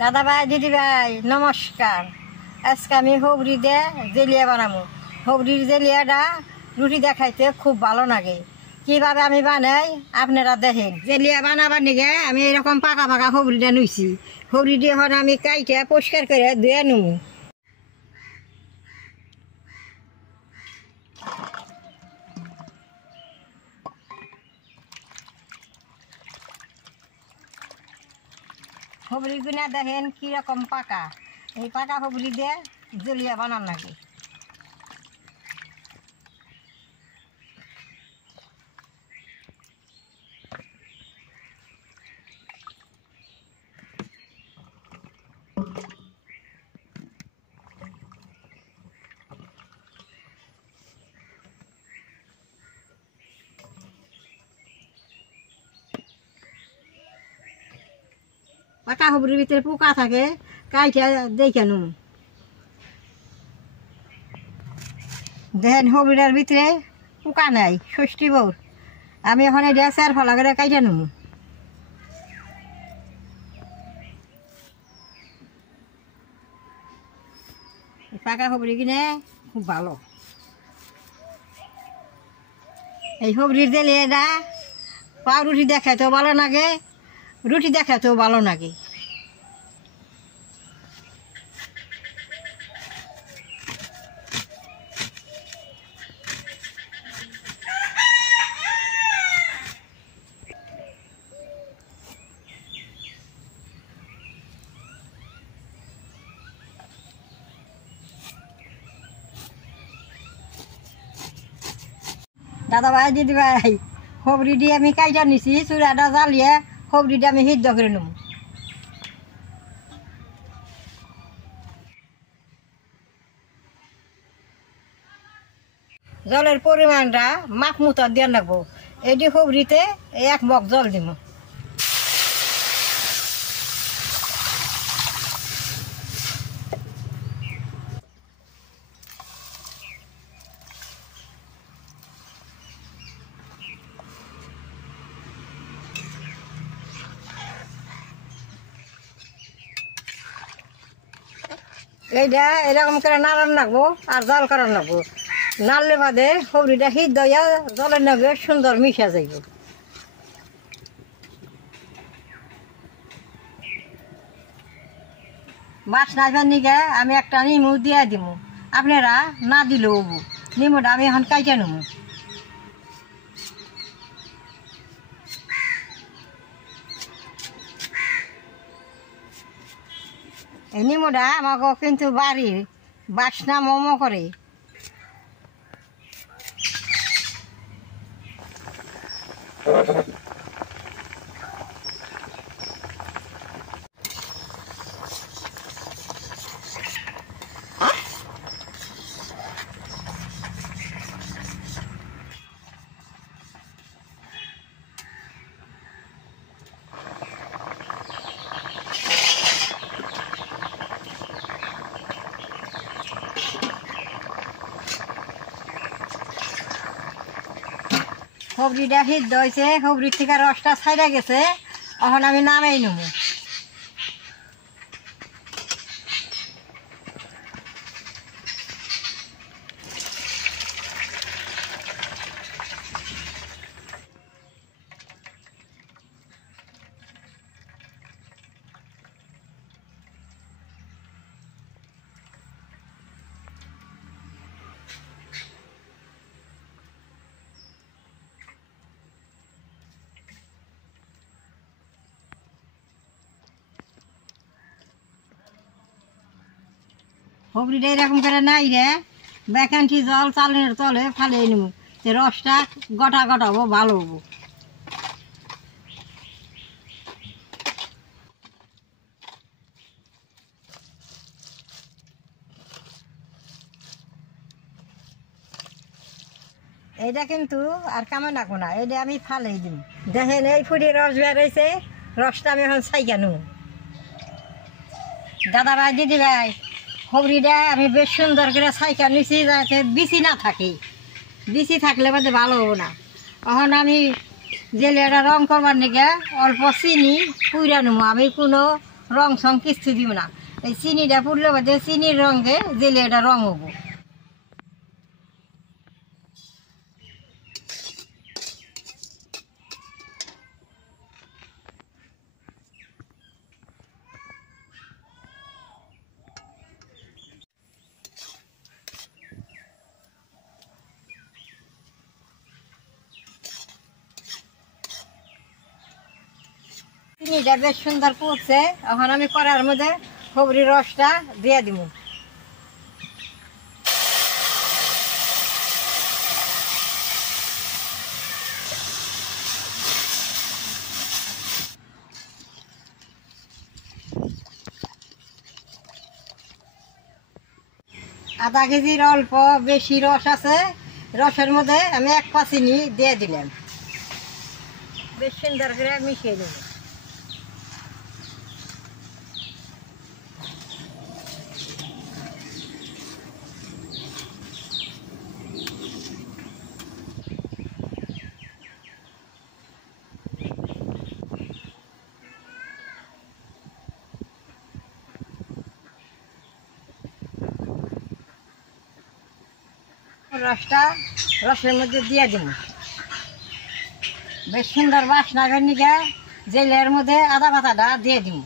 দাদা ভাই দিদি ভাই নমস্কার। আজকে আমি হবরি দিয়ে জেলিয়া বানাবো। হবরির জেলিয়াটা রুটি দেখাইতে খুব ভালো লাগে। কীভাবে আমি বানাই আপনারা দেখেন। জেলিয়া বানাবার নিগে আমি এরকম পাকা পাকা হবরিটা নুইছি। হবরি দিয়ে এখন আমি কাইটা পরিষ্কার করে ধুয়ে নেব। হবরি গুনা দেখেন কীরকম পাকা। এই পাকা হবরি দিয়ে জেলিয়া বানান লাগে। পাকা হবরির ভিতরে পোকা থাকে, কাইটা দেখে নুন। দেখেন হবরিটার ভিতরে পোকা নাই, ষষ্ঠী বউর। আমি এখন এটা চার ফলা করে কাইটা নুন। পাকা হবরি কিনে খুব ভালো। এই হবরির দিলে এটা পাউরুটি দেখাতেও ভালো লাগে, রুটি দেখাতেও ভালো লাগে। দাদা ভাই দিদি ভাই হবরি দিয়ে আমি কাইটা নিছি, চূড়াটা জ্বালিয়ে হবরিটা আমি সিদ্ধ করে নেব। জলের পরিমাণটা মাপ মতো দিয়ে রাখবো। এটি হবরিতে 1 মগ জল দিব। এইটা এরকম করে নাড়ান লাগবো আর জল করান লাগবো। নাড়লে বাদে হবরিটা সিদ্ধ হইয়া জলের নগে সুন্দর মিশা যাইব। মাছ নাইবার নিগে আমি একটা নিমু দিয়ে দিব। আপনারা না দিলেও নিমুটা আমি এখন কাইটা নেব। এই নিমুটা আমাকে কিন্তু বাড়ির বাসনা মোমো করে। হবরিটা সিদ্ধ হয়েছে, হবরির থেকে রসটা ছাইড়া গেছে। এখন আমি নামাই নেব। হবরিটা এরকম করে নাই রে বেকানটি জল চালের তলে ফালিয়ে নেব। রসটা গটা গটা হবো, ভালো হবো। এইটা কিন্তু আর কামে রাখবো না, এইটা আমি ফালাই দিব। দেখেন এই ফুটে রস বেরোইছে, রসটা আমি এখন ছাইকা নেব। দাদা ভাই দিদি ভাই হবরিটা আমি বেশ সুন্দর করে ছাইকা নিছি, যাতে বিচি না থাকে। বিচি থাকলে বাদে ভালো হবো না। এখন আমি জেলিয়াটা রং করবার নিকে অল্প চিনি পুইরা নেবো। আমি কোনো রং সং কিচ্ছু দিব না। এই চিনিটা পুড়লে বাদে চিনির রঙে জেলিয়াটা রং হবো। চিনিটা বেশ সুন্দর পুড়ছে, এখন আমি কড়ার মধ্যে খবরির রসটা দিয়ে দিব। আধা কেজির অল্প বেশি রস আছে, রসের মধ্যে আমি 1 পা চিনি দিয়ে দিলাম। বেশ সুন্দর করে মিশিয়ে দেব। রসটা রসের মধ্যে দিয়ে দিব। বেশ সুন্দর বাসনা করে নিয়ে জেলের মধ্যে আদা বাটাটা দিয়ে দিব।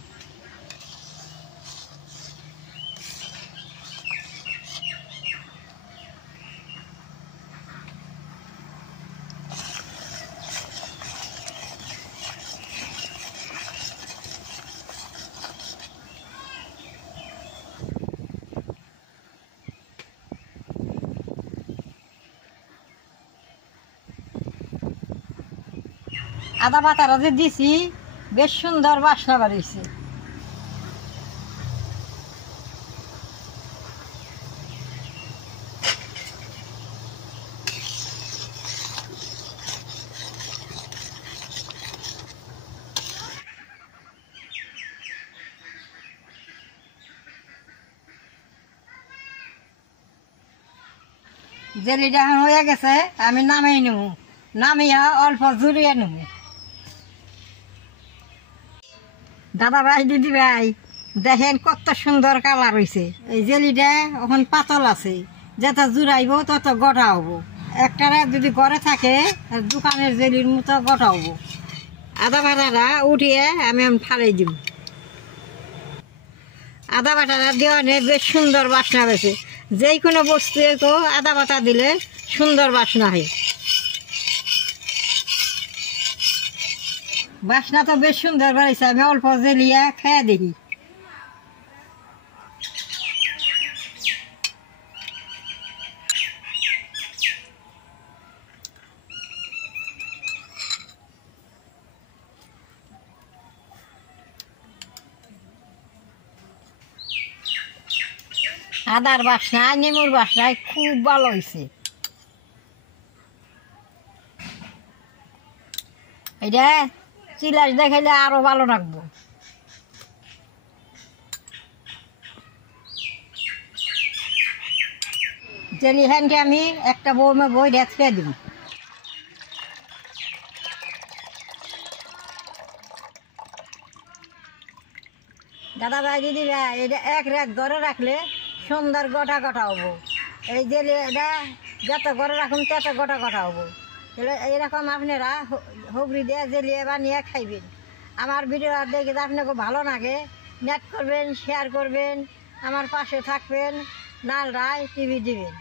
আদা বাটাটা যে দিছি বেশ সুন্দর বাসনা বাড়িয়েছে। জেলিটা এখন হয়ে গেছে, আমি নামাই নেব। নামিয়া অল্প জুড়িয়ে নেব। দাদা ভাই দিদি ভাই দেখেন কত সুন্দর কালার হয়েছে। এই জেলিটা এখন পাতল আছে, যত জুড়াইব তত গোটা হবো। একটারে যদি ঘরে থাকে দোকানের জেলির মতো গোটা হবো। আদা বাটাটা উঠিয়ে আমি ফালাই দিব। আদা বাটাটা দেওয়া বেশ সুন্দর বাসনা হয়েছে। যে কোনো বস্তু আদা বাটা দিলে সুন্দর বাসনা হয়। বাসনা তো বেশ সুন্দর বাড়িছে, আমি অল্প জেলিয়া খেয়ে দেখি। আদার বাসনা নেমুর বাসনায় খুব ভালো হয়েছে। এটা চিলাস দেখাইলে আরো ভালো লাগবো। জেলি হ্যান্ডে আমি একটা বই রেখে দিব। দাদা ভাই দিদি ভাই এটা 1 রাত ঘরে রাখলে সুন্দর গোটা গোটা হবো। এই জেলি এটা যত ঘরে রাখুন তত গোটা গোটা হবো। তাহলে এইরকম আপনারা হুবড়ি দিয়ে জেলিয়ে বানিয়ে খাইবেন। আমার ভিডিও দেখে আপনাকে ভালো লাগে, নেট করবেন, শেয়ার করবেন, আমার পাশে থাকবেন, নাল রায় টিভি দিবেন।